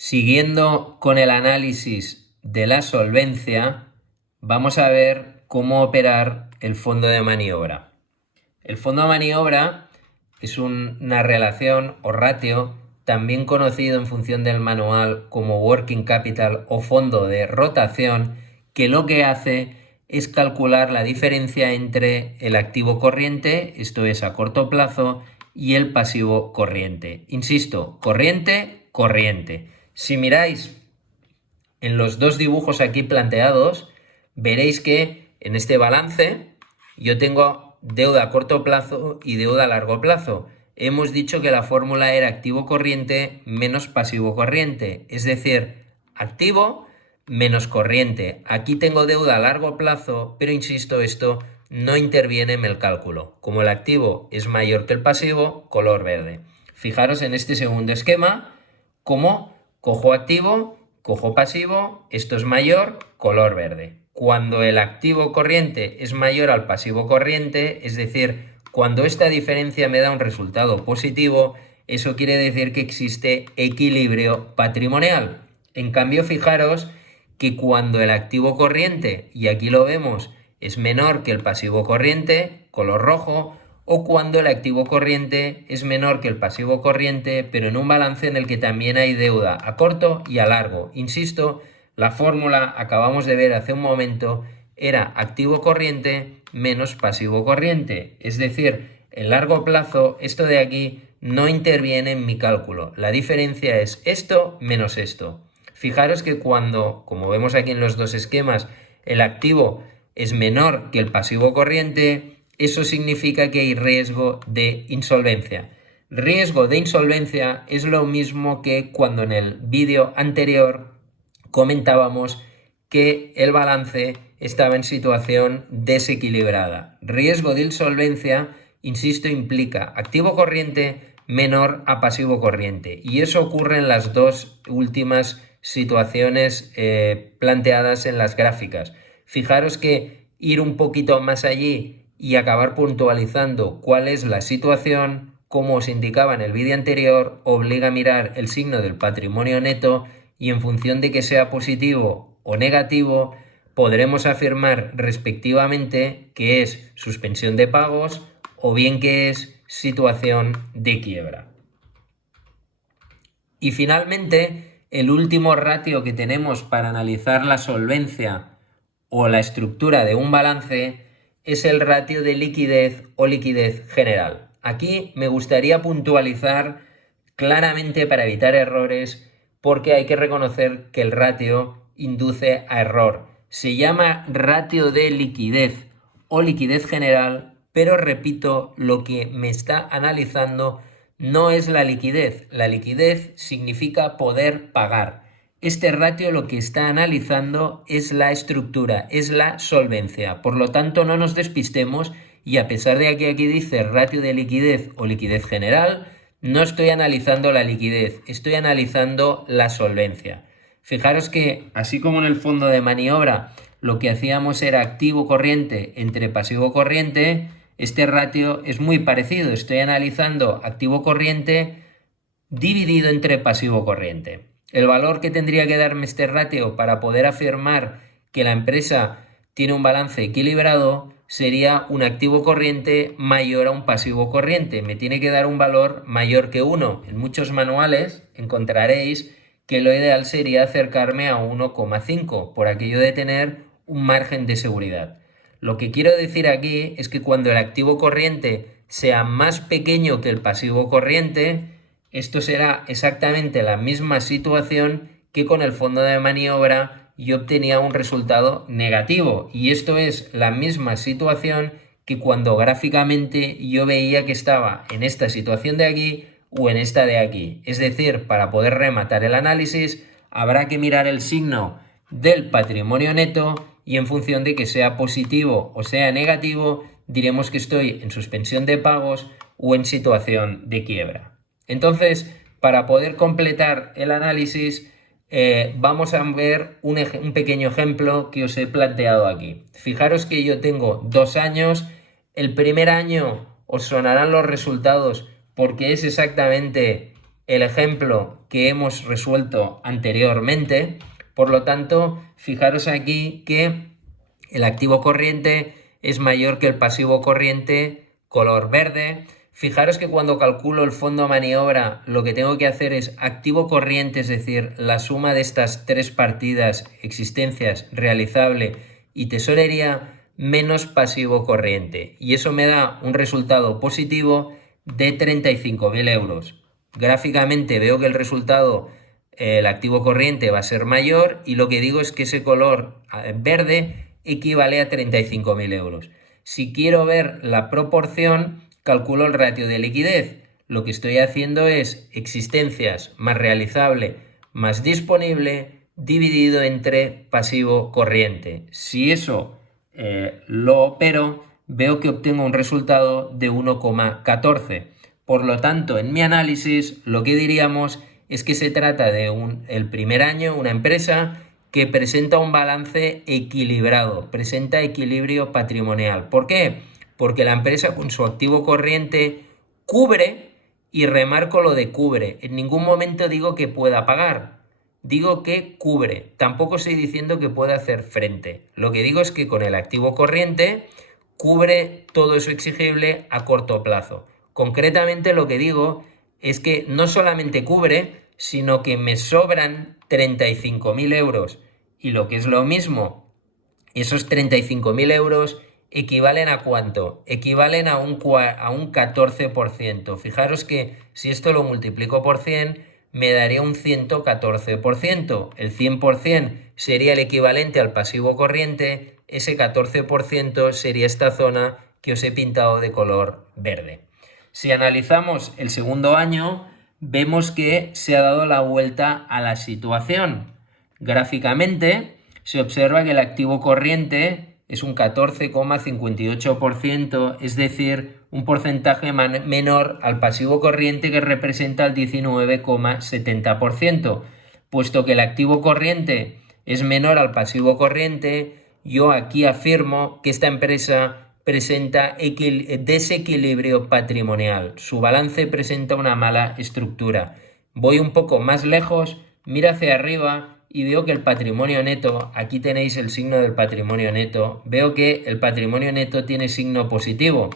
Siguiendo con el análisis de la solvencia, vamos a ver cómo operar el fondo de maniobra. El fondo de maniobra es una relación o ratio, también conocido en función del manual como working capital o fondo de rotación, que lo que hace es calcular la diferencia entre el activo corriente, esto es a corto plazo, y el pasivo corriente. Insisto, corriente, corriente. Si miráis en los dos dibujos aquí planteados, veréis que en este balance yo tengo deuda a corto plazo y deuda a largo plazo. Hemos dicho que la fórmula era activo corriente menos pasivo corriente, es decir, activo menos corriente. Aquí tengo deuda a largo plazo, pero insisto, esto no interviene en el cálculo. Como el activo es mayor que el pasivo, color verde. Fijaros en este segundo esquema, cómo cojo activo, cojo pasivo, esto es mayor, color verde. Cuando el activo corriente es mayor al pasivo corriente, es decir, cuando esta diferencia me da un resultado positivo, eso quiere decir que existe equilibrio patrimonial. En cambio, fijaros que cuando el activo corriente, y aquí lo vemos, es menor que el pasivo corriente, color rojo, o cuando el activo corriente es menor que el pasivo corriente, pero en un balance en el que también hay deuda a corto y a largo. Insisto, la fórmula, acabamos de ver hace un momento, era activo corriente menos pasivo corriente. Es decir, en largo plazo, esto de aquí no interviene en mi cálculo. La diferencia es esto menos esto. Fijaros que cuando, como vemos aquí en los dos esquemas, el activo es menor que el pasivo corriente, eso significa que hay riesgo de insolvencia. Riesgo de insolvencia es lo mismo que cuando en el vídeo anterior comentábamos que el balance estaba en situación desequilibrada. Riesgo de insolvencia, insisto, implica activo corriente menor a pasivo corriente. Y eso ocurre en las dos últimas situaciones planteadas en las gráficas. Fijaros que ir un poquito más allí y acabar puntualizando cuál es la situación, como os indicaba en el vídeo anterior, obliga a mirar el signo del patrimonio neto y en función de que sea positivo o negativo, podremos afirmar respectivamente que es suspensión de pagos o bien que es situación de quiebra. Y finalmente, el último ratio que tenemos para analizar la solvencia o la estructura de un balance es el ratio de liquidez o liquidez general. Aquí me gustaría puntualizar claramente para evitar errores, porque hay que reconocer que el ratio induce a error. Se llama ratio de liquidez o liquidez general, pero repito, lo que me está analizando no es la liquidez. La liquidez significa poder pagar. Este ratio lo que está analizando es la estructura, es la solvencia. Por lo tanto, no nos despistemos y a pesar de que aquí dice ratio de liquidez o liquidez general, no estoy analizando la liquidez, estoy analizando la solvencia. Fijaros que, así como en el fondo de maniobra, lo que hacíamos era activo corriente entre pasivo corriente, este ratio es muy parecido. Estoy analizando activo corriente dividido entre pasivo corriente. El valor que tendría que darme este ratio para poder afirmar que la empresa tiene un balance equilibrado sería un activo corriente mayor a un pasivo corriente. Me tiene que dar un valor mayor que 1. En muchos manuales encontraréis que lo ideal sería acercarme a 1,5 por aquello de tener un margen de seguridad. Lo que quiero decir aquí es que cuando el activo corriente sea más pequeño que el pasivo corriente, esto será exactamente la misma situación que con el fondo de maniobra yo obtenía un resultado negativo. Y esto es la misma situación que cuando gráficamente yo veía que estaba en esta situación de aquí o en esta de aquí. Es decir, para poder rematar el análisis habrá que mirar el signo del patrimonio neto y en función de que sea positivo o sea negativo, diremos que estoy en suspensión de pagos o en situación de quiebra. Entonces, para poder completar el análisis, vamos a ver un pequeño ejemplo que os he planteado aquí. Fijaros que yo tengo 2 años. El primer año os sonarán los resultados porque es exactamente el ejemplo que hemos resuelto anteriormente. Por lo tanto, fijaros aquí que el activo corriente es mayor que el pasivo corriente color verde. Fijaros que cuando calculo el fondo de maniobra, lo que tengo que hacer es activo corriente, es decir, la suma de estas tres partidas, existencias, realizable y tesorería, menos pasivo corriente. Y eso me da un resultado positivo de 35.000 euros. Gráficamente veo que el resultado, el activo corriente va a ser mayor y lo que digo es que ese color verde equivale a 35.000 euros. Si quiero ver la proporción, calculo el ratio de liquidez. Lo que estoy haciendo es existencias más realizable más disponible dividido entre pasivo corriente. Si eso lo opero, veo que obtengo un resultado de 1,14. Por lo tanto, en mi análisis lo que diríamos es que se trata de el primer año, una empresa que presenta un balance equilibrado, presenta equilibrio patrimonial. ¿Por qué? Porque la empresa con su activo corriente cubre, y remarco lo de cubre. En ningún momento digo que pueda pagar, digo que cubre. Tampoco estoy diciendo que pueda hacer frente. Lo que digo es que con el activo corriente cubre todo eso exigible a corto plazo. Concretamente lo que digo es que no solamente cubre, sino que me sobran 35.000 euros. Y lo que es lo mismo, esos 35.000 euros equivalen a ¿cuánto? Equivalen a un 14%. Fijaros que si esto lo multiplico por 100, me daría un 114%. El 100% sería el equivalente al pasivo corriente, ese 14% sería esta zona que os he pintado de color verde. Si analizamos el segundo año, vemos que se ha dado la vuelta a la situación. Gráficamente se observa que el activo corriente es un 14,58%, es decir, un porcentaje menor al pasivo corriente que representa el 19,70%. Puesto que el activo corriente es menor al pasivo corriente, yo aquí afirmo que esta empresa presenta desequilibrio patrimonial. Su balance presenta una mala estructura. Voy un poco más lejos, miro hacia arriba y veo que el patrimonio neto, aquí tenéis el signo del patrimonio neto, veo que el patrimonio neto tiene signo positivo.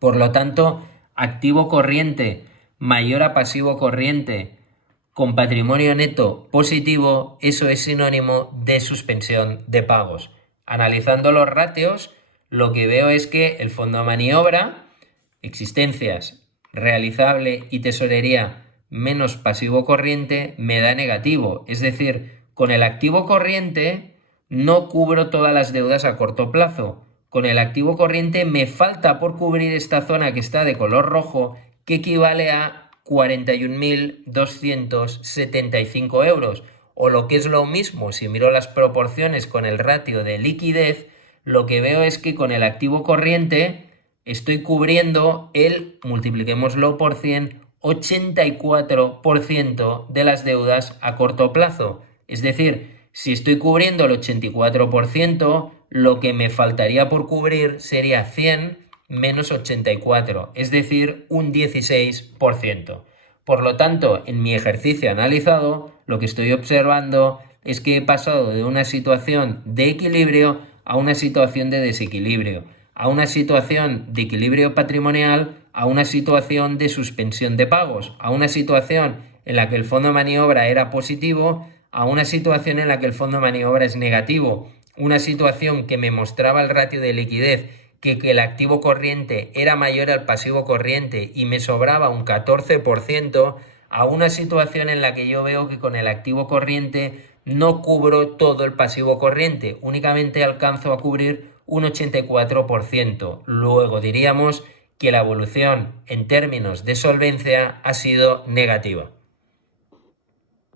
Por lo tanto, activo corriente mayor a pasivo corriente con patrimonio neto positivo, eso es sinónimo de suspensión de pagos. Analizando los ratios, lo que veo es que el fondo de maniobra, existencias, realizable y tesorería menos pasivo corriente me da negativo. Es decir, con el activo corriente no cubro todas las deudas a corto plazo. Con el activo corriente me falta por cubrir esta zona que está de color rojo, que equivale a 41.275 euros. O lo que es lo mismo, si miro las proporciones con el ratio de liquidez, lo que veo es que con el activo corriente estoy cubriendo multipliquémoslo por 100, 84% de las deudas a corto plazo. Es decir, si estoy cubriendo el 84%, lo que me faltaría por cubrir sería 100 menos 84, es decir, un 16%. Por lo tanto, en mi ejercicio analizado, lo que estoy observando es que he pasado de una situación de equilibrio a una situación de desequilibrio, a una situación de equilibrio patrimonial, a una situación de suspensión de pagos, a una situación en la que el fondo de maniobra era positivo, a una situación en la que el fondo de maniobra es negativo, una situación que me mostraba el ratio de liquidez, que el activo corriente era mayor al pasivo corriente y me sobraba un 14%, a una situación en la que yo veo que con el activo corriente no cubro todo el pasivo corriente, únicamente alcanzo a cubrir un 84%. Luego diríamos que la evolución en términos de solvencia ha sido negativa.